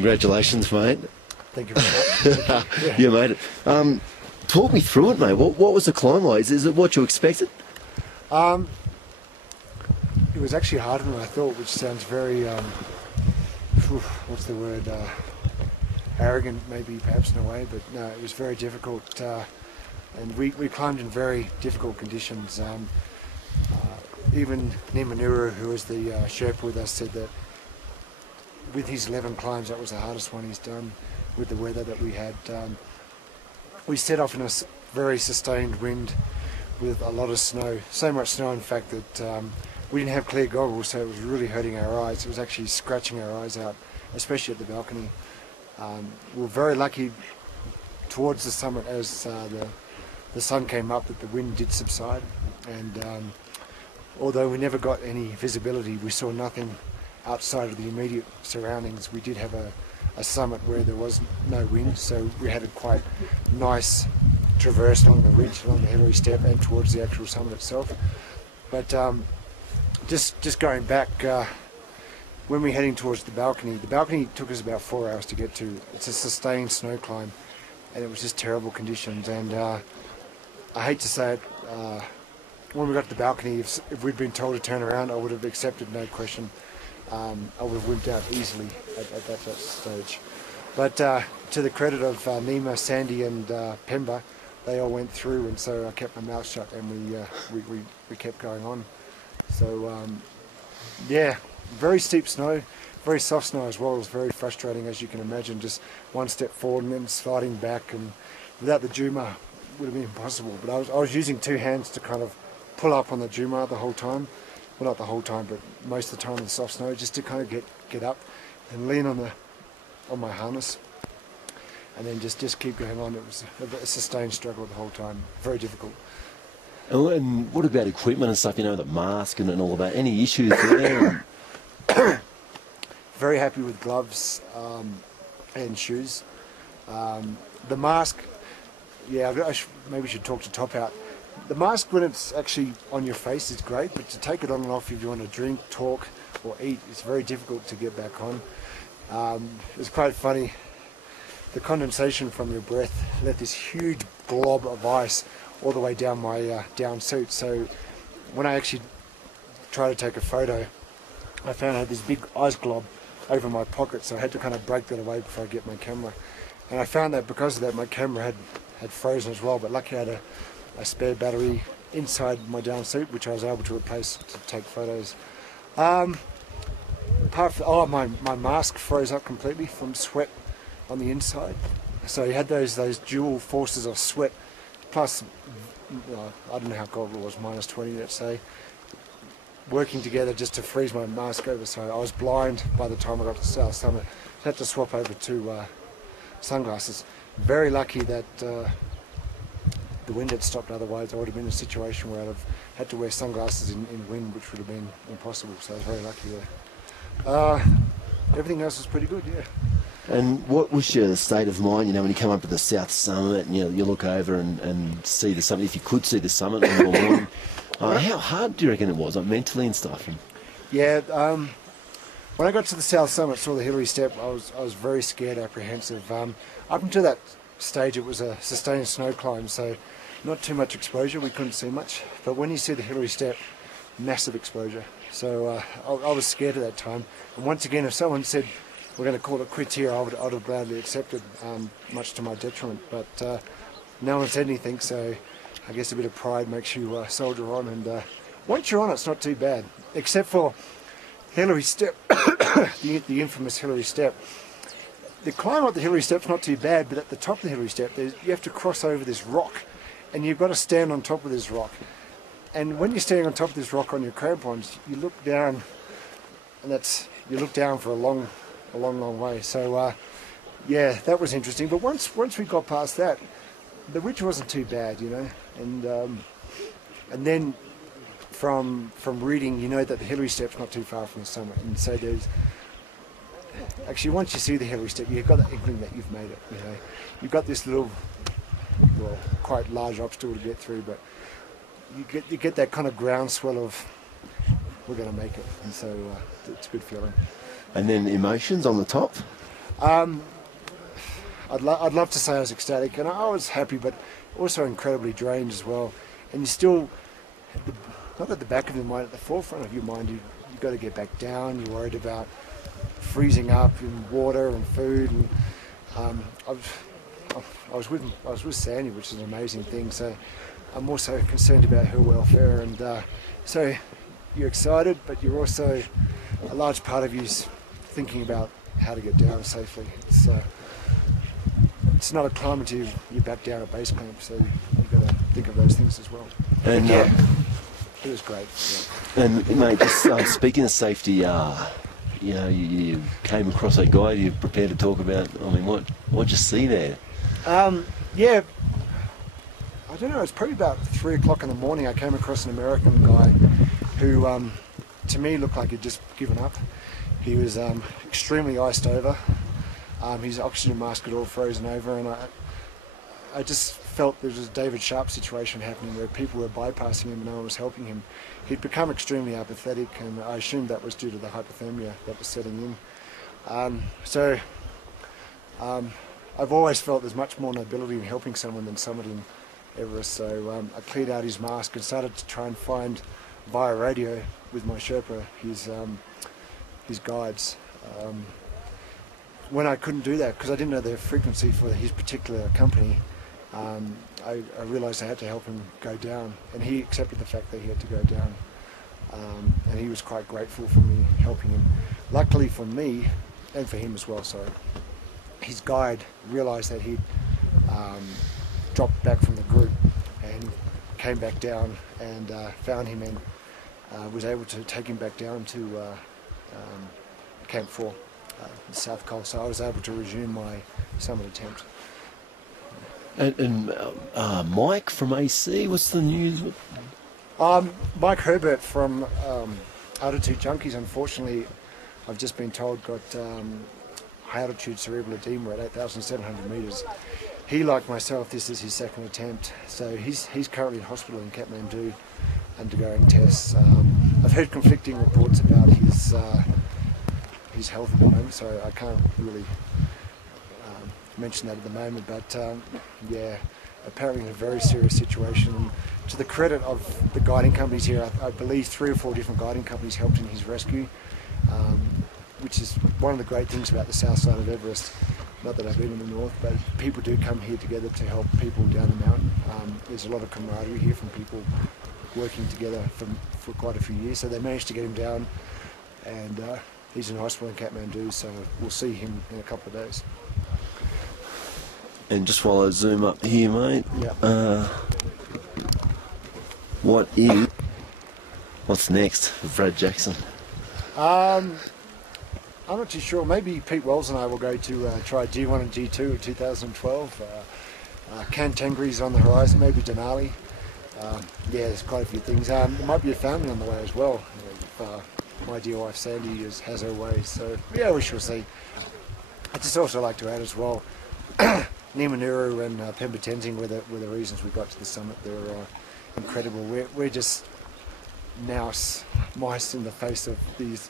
Congratulations, mate. Thank you very much. Yeah. You made it. Talk me through it, mate. What was the climb like? Is it what you expected? It was actually harder than I thought, which sounds very, what's the word, arrogant maybe perhaps in a way, but no, it was very difficult, and we climbed in very difficult conditions. Even Nimanuru, who was the Sherpa with us, said that with his 11 climbs, that was the hardest one he's done with the weather that we had. We set off in a very sustained wind with a lot of snow, so much snow in fact that we didn't have clear goggles, so it was really hurting our eyes. It was actually scratching our eyes out, especially at the balcony. We were very lucky towards the summit as the sun came up that the wind did subside, and although we never got any visibility, we saw nothing outside of the immediate surroundings. We did have a summit where there was no wind, so we had a quite nice traverse along the ridge, along the Hillary Step and towards the actual summit itself. But just going back, when we're heading towards the balcony took us about 4 hours to get to. It's a sustained snow climb, and it was just terrible conditions. And I hate to say it, when we got to the balcony, if we'd been told to turn around, I would have accepted, no question. I would have wimped out easily at that stage. But to the credit of Nima, Sandy and Pemba, they all went through, and so I kept my mouth shut, and we kept going on. So yeah, very steep snow, very soft snow as well. It was very frustrating, as you can imagine, just one step forward and then sliding back, and without the Juma would have been impossible. But I was using two hands to kind of pull up on the Juma the whole time. Well, not the whole time, but most of the time in the soft snow, just to kind of get up and lean on my harness, and then just keep going on. It was a sustained struggle the whole time, very difficult. And what about equipment and stuff? You know, the mask and all of that. Any issues there? Very happy with gloves and shoes. The mask, yeah, maybe we should talk to Top Out. The mask, when it's actually on your face, is great, but to take it on and off if you want to drink, talk, or eat, it's very difficult to get back on. It's quite funny. The condensation from your breath left this huge glob of ice all the way down my down suit. So when I actually tried to take a photo, I found I had this big ice glob over my pocket, so I had to kind of break that away before I get my camera. And I found that because of that, my camera had frozen as well, but luckily I had a spare battery inside my down suit, which I was able to replace to take photos. Apart from, my mask froze up completely from sweat on the inside. So you had those dual forces of sweat, plus I don't know how cold it was, -20 let's say, working together just to freeze my mask over. So I was blind by the time I got to South Summit. I had to swap over to sunglasses. Very lucky that the wind had stopped, otherwise I would have been in a situation where I'd have had to wear sunglasses in wind, which would have been impossible, so I was very lucky there. Everything else was pretty good, yeah. And what was your state of mind, you know, when you come up to the South Summit and you look over and see the summit, if you could see the summit in the morning, how hard do you reckon it was, like mentally and stuff? Yeah, when I got to the South Summit, saw the Hillary Step, I was very scared, apprehensive. Up until that stage it was a sustained snow climb, so not too much exposure, we couldn't see much. But when you see the Hillary Step, massive exposure. So I was scared at that time. And once again, if someone said, we're going to call it quits here, I would have gladly accepted, much to my detriment. But no one said anything, so I guess a bit of pride makes you soldier on. And once you're on, it's not too bad, except for Hillary Step, the infamous Hillary Step. The climb up the Hillary Step's not too bad, but at the top of the Hillary Step, you have to cross over this rock, and you've got to stand on top of this rock. And when you're standing on top of this rock on your crampons, you look down, and you look down for a long way. So yeah, that was interesting. But once we got past that, the ridge wasn't too bad, you know. And then from reading, you know that the Hillary Step's not too far from the summit, and so there's actually, once you see the Hillary Step, you've got that inkling that you've made it. You know, you've got this little, well, quite large obstacle to get through, but you get that kind of groundswell of we're going to make it, and so it's a good feeling. And then emotions on the top? I'd love to say I was ecstatic, and I was happy, but also incredibly drained as well. And you still, not at the back of your mind, at the forefront of your mind, you've got to get back down. You're worried about freezing up in water and food. And I was with Sandy, which is an amazing thing. So I'm also concerned about her welfare. And so you're excited, but you're also, a large part of you's thinking about how to get down safely. It's not a climb until you're back down at base camp, so you've got to think of those things as well. And yeah, it was great. Yeah. And mate, just speaking of safety, you know, you came across a guy you're prepared to talk about. I mean, what'd you see there? Yeah, I don't know. It's probably about 3 o'clock in the morning. I came across an American guy who, to me, looked like he'd just given up. He was extremely iced over. His oxygen mask had all frozen over, and I just felt there was a David Sharp situation happening where people were bypassing him and no one was helping him. He'd become extremely apathetic, and I assumed that was due to the hypothermia that was setting in. I've always felt there's much more nobility in helping someone than summiting Everest, so I cleared out his mask and started to try and find, via radio with my Sherpa, his guides. When I couldn't do that, because I didn't know the frequency for his particular company, I realised I had to help him go down, and he accepted the fact that he had to go down, and he was quite grateful for me helping him. Luckily for me, and for him as well, sorry, his guide realised that he'd dropped back from the group and came back down and found him, and was able to take him back down to Camp 4. The South Col, so I was able to resume my summit attempt. And Mike from AC, what's the news? Mike Herbert from Altitude Junkies, unfortunately, I've just been told, got high altitude cerebral edema at 8,700 metres. He, like myself, this is his second attempt, so he's currently in hospital in Kathmandu undergoing tests. I've heard conflicting reports about his health at the moment, so I can't really mention that at the moment, but yeah, apparently in a very serious situation. And to the credit of the guiding companies here, I believe 3 or 4 different guiding companies helped in his rescue, which is one of the great things about the south side of Everest. Not that I've been in the north, but people do come here together to help people down the mountain. There's a lot of camaraderie here from people working together for quite a few years, so they managed to get him down, and he's in hospital in Kathmandu, so we'll see him in a couple of days. And just while I zoom up here, mate, Yeah. What's next for Brad Jackson? I'm not too sure. Maybe Pete Wells and I will go to try G1 and G2 in 2012. Kantengri's on the horizon, maybe Denali. Yeah, there's quite a few things. There might be a family on the way as well. My dear wife Sandy has her way, so yeah, we shall see. I'd just also like to add as well, Nimanuru and Pemba Tenzing were the reasons we got to the summit. They're incredible. We're just mice in the face of these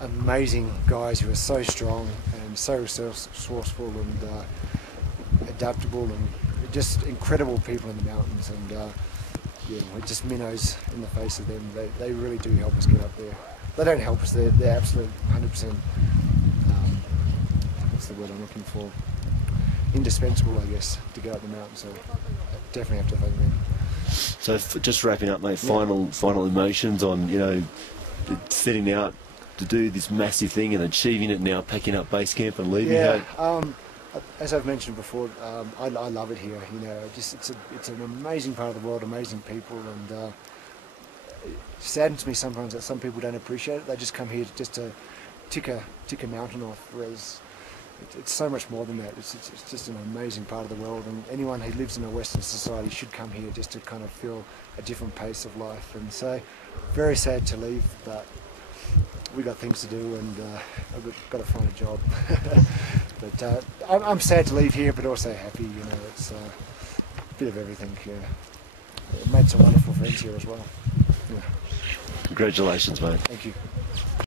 amazing guys who are so strong and so resourceful and adaptable, and just incredible people in the mountains. And yeah, we're just minnows in the face of them. They really do help us get up there. They don't help us, they're absolute 100%, what's the word I'm looking for? Indispensable, I guess, to get up the mountain, so I definitely have to thank them. So just wrapping up, mate, final emotions on, you know, setting out to do this massive thing and achieving it now, packing up base camp and leaving. Yeah, as I've mentioned before, I love it here. You know, it's an amazing part of the world, amazing people, and it saddens me sometimes that some people don't appreciate it. They just come here just to tick a mountain off, whereas it's so much more than that. It's just an amazing part of the world, and anyone who lives in a Western society should come here just to kind of feel a different pace of life. And so, very sad to leave, but we got things to do, and I've got to find a job. But I'm sad to leave here, but also happy. You know, it's a bit of everything. Yeah, made some wonderful friends here as well. Yeah. Congratulations, mate. Thank you.